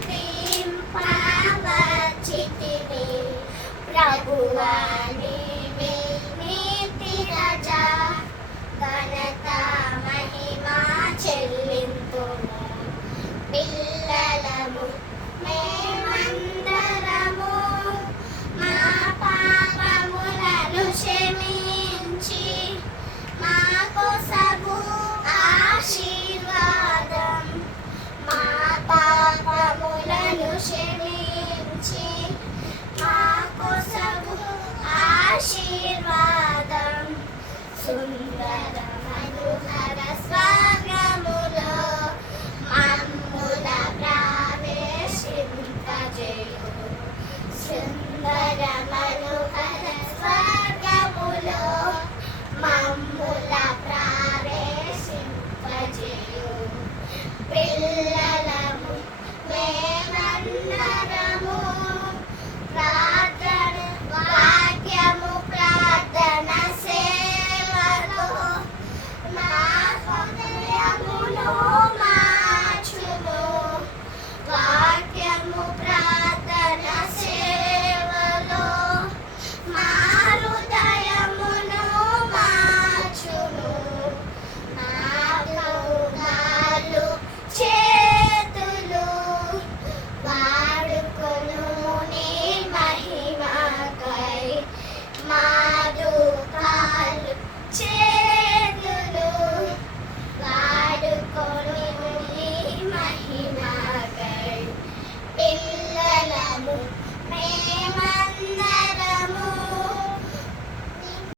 స్వాగతింపవచ్చితివి ప్రభువా నీవే నీతి రాజా ఘనత మహిమా చెల్లింతుము పిల్లలము మేమందరము మా పాపములను క్షమించి మాకొసగు ఆశీర్వాదం మా పాపములను క్షమించి మాకొసగు ఆశీర్వాదం సుందరం